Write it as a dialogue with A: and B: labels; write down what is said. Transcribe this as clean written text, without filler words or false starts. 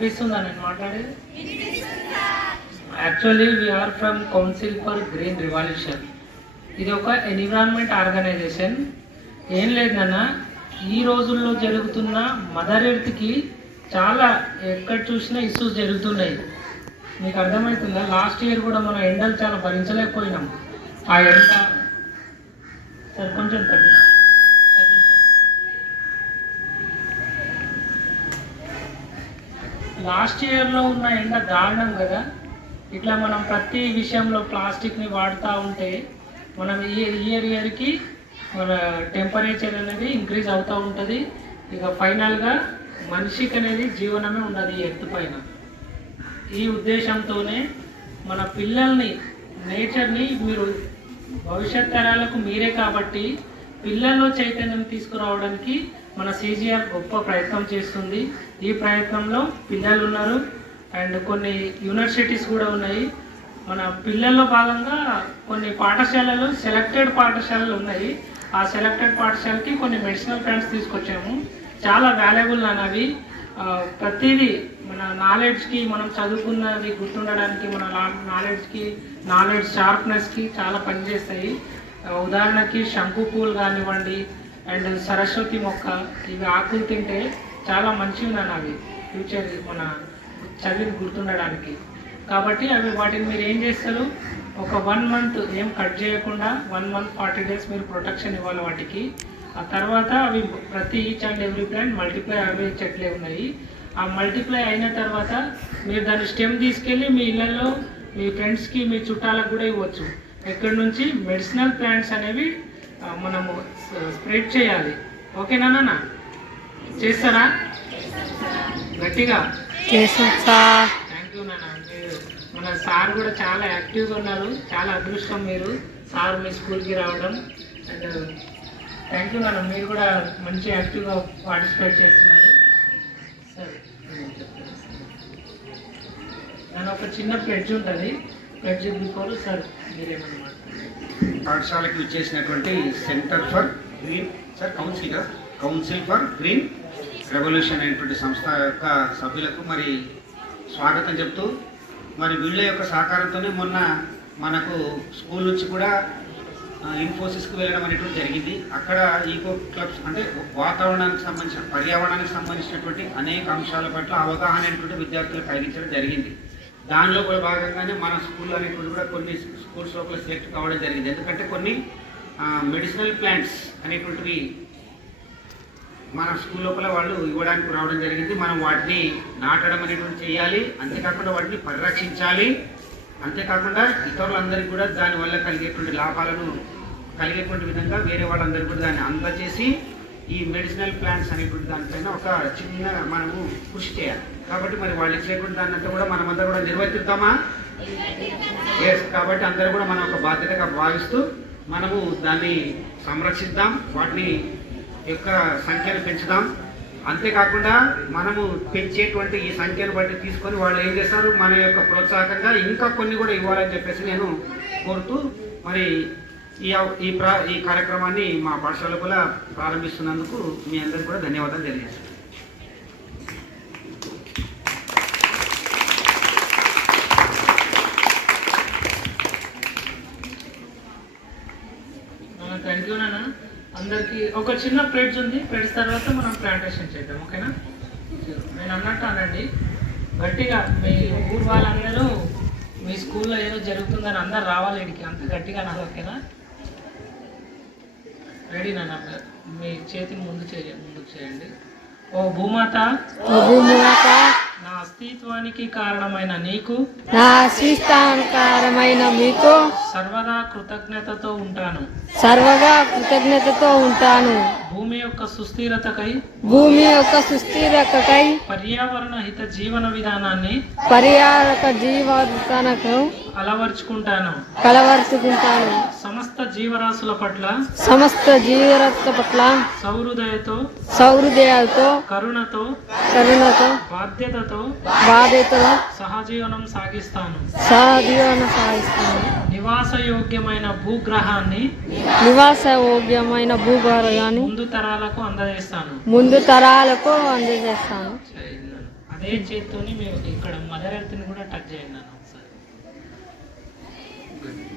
A: వినిపిస్తుందా నేను మాట్లాడేది? Actually we are from council for green revolution. ఇది ఒక ఎన్విరాన్మెంట్ ఆర్గనైజేషన్. ఏం లేదన్నా, ఈ రోజుల్లో జరుగుతున్న మదర్ ఎర్త్కి చాలా ఎక్కడ చూసినా ఇష్యూస్ జరుగుతున్నాయి. మీకు అర్థమవుతుందా? లాస్ట్ ఇయర్ కూడా మనం ఎండలు చాలా భరించలేకపోయినాం. ఆ ఎండ సార్ కొంచెం లాస్ట్ ఇయర్లో ఉన్న ఎండ దారుణం కదా. ఇట్లా మనం ప్రతి విషయంలో ప్లాస్టిక్ని వాడుతూ ఉంటే మనం ఇయర్కి మన టెంపరేచర్ అనేది ఇంక్రీజ్ అవుతూ ఉంటుంది. ఇక ఫైనల్గా మనిషికి అనేది జీవనమే ఉండదు ఈ ఎర్త్ పైన. ఈ ఉద్దేశంతోనే మన పిల్లల్ని, నేచర్ని మీరు భవిష్యత్ తరాలకు మీరే కాబట్టి పిల్లల్లో చైతన్యం తీసుకురావడానికి మన సిజిఆర్ గొప్ప ప్రయత్నం చేస్తుంది. ఈ ప్రయత్నంలో పిల్లలు ఉన్నారు అండ్ కొన్ని యూనివర్సిటీస్ కూడా ఉన్నాయి. మన పిల్లల్లో భాగంగా కొన్ని పాఠశాలలు, సెలెక్టెడ్ పాఠశాలలు ఉన్నాయి. ఆ సెలెక్టెడ్ పాఠశాలకి కొన్ని మెడిసినల్ ప్లాంట్స్ తీసుకొచ్చాము. చాలా వాల్యుబుల్ అవి. ప్రతిదీ మన నాలెడ్జ్కి, మనం చదువుకున్నది గుర్తుండడానికి, మన నాలెడ్జ్ షార్ప్నెస్కి చాలా పనిచేస్తాయి. ఉదాహరణకి శంకు పూలు కానివ్వండి అండ్ సరస్వతి మొక్క, ఇవి ఆకులు తింటే చాలా మంచివి అవి ఫ్యూచర్ మన చదివి గుర్తుండడానికి. కాబట్టి వాటిని మీరు ఏం చేస్తారు, ఒక 1 month ఏం కట్ చేయకుండా 1 month 40 days మీరు ప్రొటెక్షన్ ఇవ్వాలి వాటికి. ఆ తర్వాత అవి ప్రతి each and every plant multiply అయ్యే చెట్లే ఉన్నాయి. ఆ మల్టిప్లై అయిన తర్వాత మీరు దాని స్టెమ్ తీసుకెళ్ళి మీ ఇళ్ళల్లో మీ ఫ్రెండ్స్కి, మీ చుట్టాలకు కూడా ఇవ్వచ్చు. ఇక్కడ నుంచి మెడిసినల్ ప్లాంట్స్ అనేవి మనము స్ప్రెడ్ చేయాలి. ఓకేనా నాన్న? చేస్తారా? గట్టిగా థ్యాంక్ యూ నాన్న. మన సార్ కూడా చాలా యాక్టివ్గా ఉన్నారు. చాలా అదృష్టం మీరు సార్ మీ స్కూల్కి రావడం. అండ్ థ్యాంక్ యూ నాన్న, మీరు కూడా మంచి యాక్టివ్గా పార్టిసిపేట్ చేస్తున్నారు. సరే, నేను ఒక చిన్న ప్లెడ్జ్ ఉంటుంది, ప్లెడ్జ్ బిఫోర్ సార్ మీరేమన్నమాట.
B: పాఠశాలకు ఇచ్చేసినటువంటి centre for green sir council for green revolution అనేటువంటి సంస్థ యొక్క సభ్యులకు మరి స్వాగతం చెప్తూ, మరి వీళ్ళ యొక్క సహకారంతోనే మొన్న మనకు స్కూల్ నుంచి కూడా ఇన్ఫోసిస్కి వెళ్ళడం అనేటువంటి జరిగింది. అక్కడ ఈకో క్లబ్స్ అంటే వాతావరణానికి సంబంధించిన, పర్యావరణానికి సంబంధించినటువంటి అనేక అంశాల పట్ల అవగాహన అనేటువంటి విద్యార్థులకు కలిగించడం జరిగింది. దానిలో కూడా భాగంగానే మన స్కూల్ అనేటువంటి కూడా కొన్ని స్కూల్స్ లోపల సెలెక్ట్ కావడం జరిగింది. ఎందుకంటే కొన్ని మెడిసినల్ ప్లాంట్స్ అనేటువంటివి మన స్కూల్ లోపల వాళ్ళు ఇవ్వడానికి రావడం జరిగింది. మనం వాటిని నాటడం అనేటువంటి చేయాలి, అంతేకాకుండా వాటిని పరిరక్షించాలి. అంతేకాకుండా ఇతరులందరికీ కూడా దానివల్ల కలిగేటువంటి లాభాలను కలిగేటువంటి విధంగా వేరే వాళ్ళందరికీ కూడా దాన్ని అందజేసి ఈ మెడిసినల్ ప్లాంట్స్ అనేటువంటి దానిపైన ఒక చిన్న మనము కృషి చేయాలి. కాబట్టి మరి వాళ్ళు ఇచ్చేటువంటి దాన్ని అంతా కూడా మనమంతా కూడా నిర్వర్తిద్దామా? ఎస్. కాబట్టి అందరూ కూడా మనం ఒక బాధ్యతగా భావిస్తూ మనము దాన్ని సంరక్షిద్దాం, వాటిని యొక్క సంఖ్యను పెంచుదాం. అంతేకాకుండా మనము పెంచేటువంటి ఈ సంఖ్యను బట్టి తీసుకొని వాళ్ళు ఏం చేస్తారు, మన యొక్క ప్రోత్సాహకంగా ఇంకా కొన్ని కూడా ఇవ్వాలని చెప్పేసి నేను కోరుతూ మరి ఈ కార్యక్రమాన్ని మా పాఠశాల కూడా ప్రారంభిస్తున్నందుకు మీ అందరికీ కూడా ధన్యవాదాలు తెలియజేస్తాను.
A: థ్యాంక్ యూ నాన్న. అందరికీ ఒక చిన్న ప్లేట్స్ ఉంది, ప్లేట్స్ తర్వాత మనం ప్లాంటేషన్ చేద్దాం. ఓకేనా? నేను అన్నట్టు అనండి గట్టిగా. మీ ఊరు వాళ్ళందరూ మీ స్కూల్లో ఏదో జరుగుతుందని అందరు రావాలి ఇక్కడికి, అంత గట్టిగా అన్నారు. ఓకేనా? రెడీ నాన్న? మీ చేతిని ముందుకు చేయండి. ఓ భూమాత, నా అస్తిత్వానికి కారణమైన నీకు, సర్వదా కృతజ్ఞతతో ఉంటాను. భూమి యొక్క సుస్థిరతకై పర్యావరణ హిత జీవన విధానాన్ని అలవర్చుకుంటాను. సమస్త జీవరాశుల పట్ల సౌహృదయతో కరుణతో బాధ్యతతో సహజీవనం సాగిస్తాను. నివాసయోగ్యమైన భూగ్రహాన్ని ముందు తరాలకు అందజేస్తాను. అదే చేత్తోని మీరు ఇక్కడ మదర్ హెల్త్ని కూడా టచ్ చేయండి అన్న ఒకసారి.
B: Good.